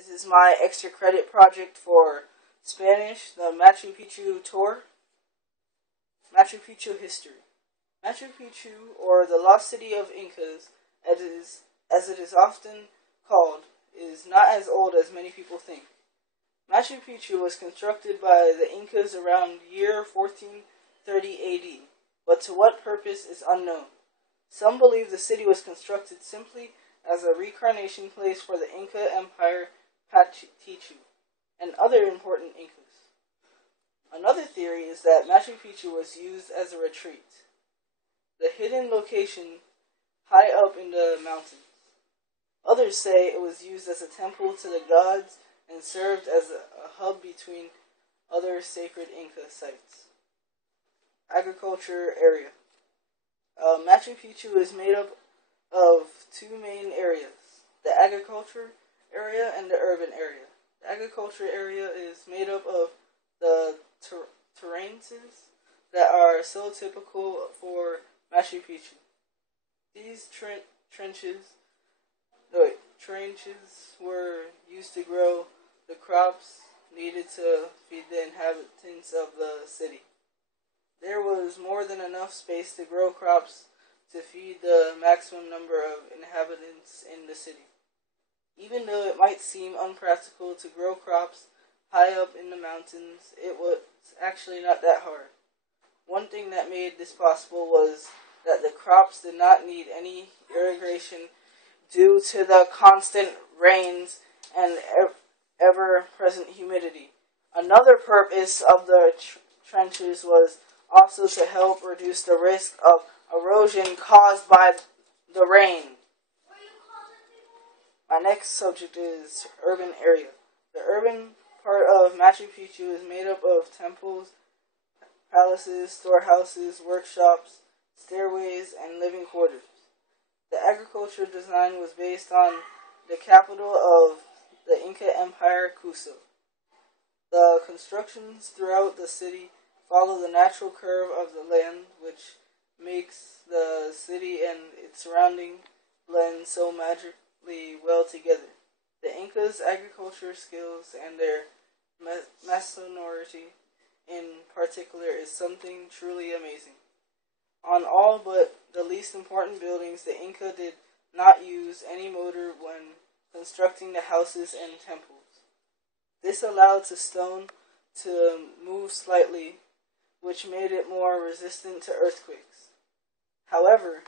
This is my extra credit project for Spanish, the Machu Picchu tour. Machu Picchu history. Machu Picchu, or the lost city of Incas, as it is often called, is not as old as many people think. Machu Picchu was constructed by the Incas around year 1430 AD, but to what purpose is unknown. Some believe the city was constructed simply as a reincarnation place for the Inca Empire Picchu and other important Incas. Another theory is that Machu Picchu was used as a retreat, the hidden location high up in the mountains. Others say it was used as a temple to the gods and served as a hub between other sacred Inca sites. Agriculture area. Machu Picchu is made up of two main areas, the agriculture area and the urban area. The agriculture area is made up of the terraces that are so typical for Machu Picchu. These trenches were used to grow the crops needed to feed the inhabitants of the city. There was more than enough space to grow crops to feed the maximum number of inhabitants in the city. Even though it might seem unpractical to grow crops high up in the mountains, it was actually not that hard. One thing that made this possible was that the crops did not need any irrigation due to the constant rains and ever-present humidity. Another purpose of the trenches was also to help reduce the risk of erosion caused by the rain. My next subject is urban area. The urban part of Machu Picchu is made up of temples, palaces, storehouses, workshops, stairways, and living quarters. The agriculture design was based on the capital of the Inca Empire, Cusco. The constructions throughout the city follow the natural curve of the land, which makes the city and its surrounding blend so magically well together. The Incas' agriculture skills and their masonry in particular is something truly amazing. On all but the least important buildings, the Inca did not use any mortar when constructing the houses and temples. This allowed the stone to move slightly, which made it more resistant to earthquakes. However,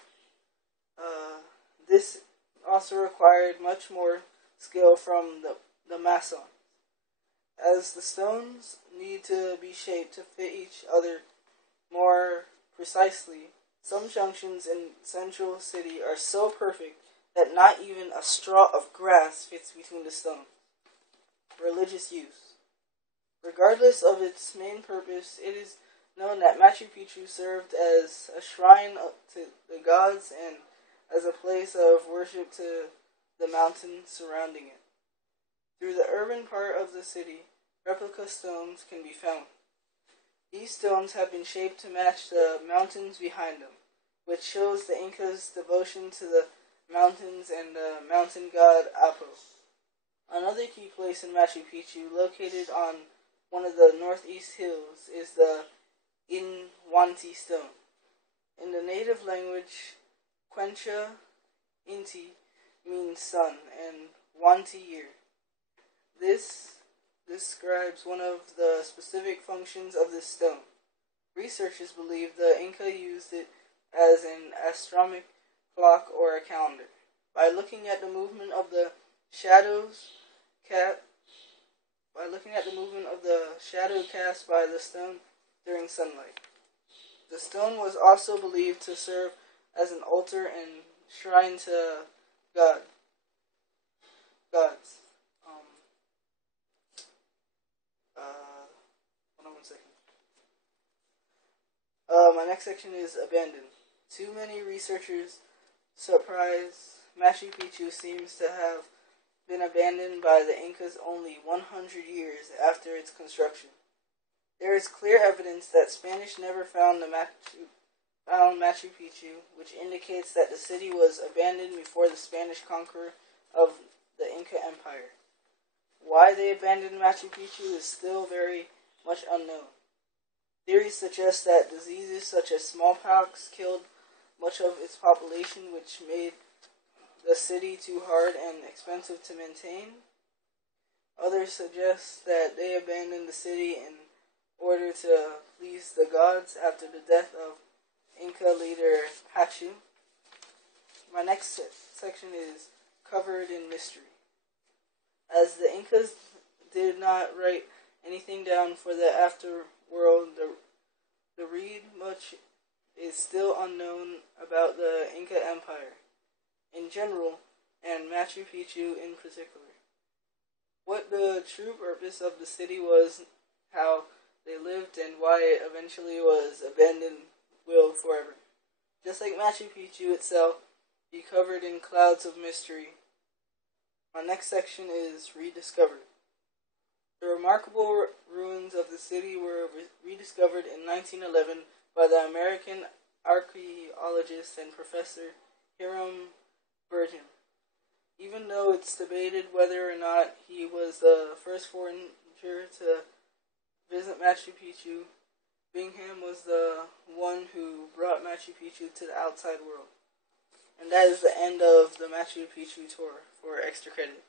this also required much more skill from the masons, as the stones need to be shaped to fit each other more precisely. Some junctions in central city are so perfect that not even a straw of grass fits between the stones. Religious use. Regardless of its main purpose, it is known that Machu Picchu served as a shrine to the gods and as a place of worship to the mountains surrounding it. Through the urban part of the city, replica stones can be found. These stones have been shaped to match the mountains behind them, which shows the Incas' devotion to the mountains and the mountain god Apo. Another key place in Machu Picchu, located on one of the northeast hills, is the Inwanti stone. In the native language, Quencha Inti means sun and Wanti year. This describes one of the specific functions of this stone. Researchers believe the Inca used it as an astronomical clock or a calendar. By looking at the movement of the shadow cast by the stone during sunlight. The stone was also believed to serve as an altar and shrine to gods. Hold on one second. My next section is abandoned. Too many researchers surprise Machu Picchu seems to have been abandoned by the Incas only 100 years after its construction. There is clear evidence that Spanish never found Machu Picchu, which indicates that the city was abandoned before the Spanish conqueror of the Inca Empire. why they abandoned Machu Picchu is still very much unknown. Theories suggest that diseases such as smallpox killed much of its population, which made the city too hard and expensive to maintain. Others suggest that they abandoned the city in order to please the gods after the death of Inca leader Picchu. My next section is covered in mystery. As the Incas did not write anything down for the afterworld, the read much is still unknown about the Inca Empire in general and Machu Picchu in particular. What the true purpose of the city was, how they lived, and why it eventually was abandoned will forever. Just like Machu Picchu itself, be covered in clouds of mystery. My next section is rediscovered. The remarkable ruins of the city were rediscovered in 1911 by the American archaeologist and professor Hiram Burton. Even though it's debated whether or not he was the first foreigner to visit Machu Picchu, Bingham was the one who brought Machu Picchu to the outside world. And that is the end of the Machu Picchu tour for extra credit.